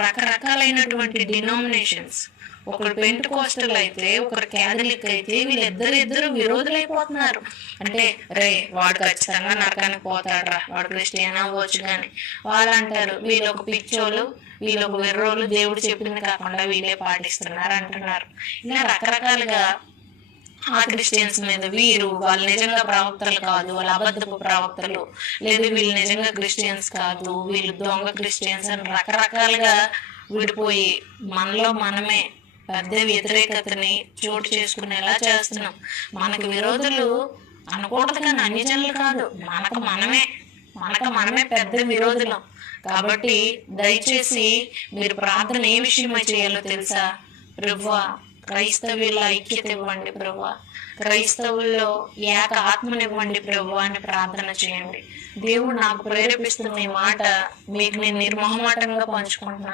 రకరకాలైనటువంటి డినామినేషన్స్, ఒకరు పెంటెకోస్టల్ అయితే ఒకరు క్యాథలిక్ అయితే వీళ్ళిద్దరు విరోధులైపోతున్నారు. అంటే రే వాడు ఖచ్చితంగా నరకానికి పోతాడురా, వాడు క్రిస్టియన్ అవ్వచ్చు కానీ వాళ్ళు అంటారు వీళ్ళొక పిచ్చోళ్ళు, వీళ్ళొక వెర్రోళ్ళు, దేవుడు చెప్పింది కాకుండా వీళ్ళే పాటిస్తున్నారు అంటున్నారు. ఇలా రకరకాలుగా ఆ క్రిస్టియన్స్ మీద వాళ్ళు నిజంగా ప్రవక్తలు కాదు, వాళ్ళు అబద్ధపు ప్రవక్తలు, లేదు వీళ్ళు నిజంగా క్రిస్టియన్స్ కాదు, వీళ్ళు దొంగ క్రిస్టియన్స్ అని రకరకాలుగా విడిపోయి మనలో మనమే పెద్ద వ్యతిరేకతని చోటు చేసుకునేలా చేస్తున్నాం. మనకు విరోధులు అనకూడదు కానీ అన్ని జనులు కాదు, మనకు మనమే పెద్ద విరోధులం. కాబట్టి దయచేసి మీరు ప్రార్థన ఏ విషయమై చేయాలో తెలుసా? ప్రభువా క్రైస్తవుల్లో ఐక్యత ఇవ్వండి ప్రభువా, క్రైస్తవుల్లో ఏక ఆత్మనివ్వండి ప్రభువా అని ప్రార్థన చేయండి. దేవుడు నాకు ప్రేరేపిస్తున్న ఈ మాట మీకు నేను నిర్మోహమాటంగా పంచుకుంటున్నాను.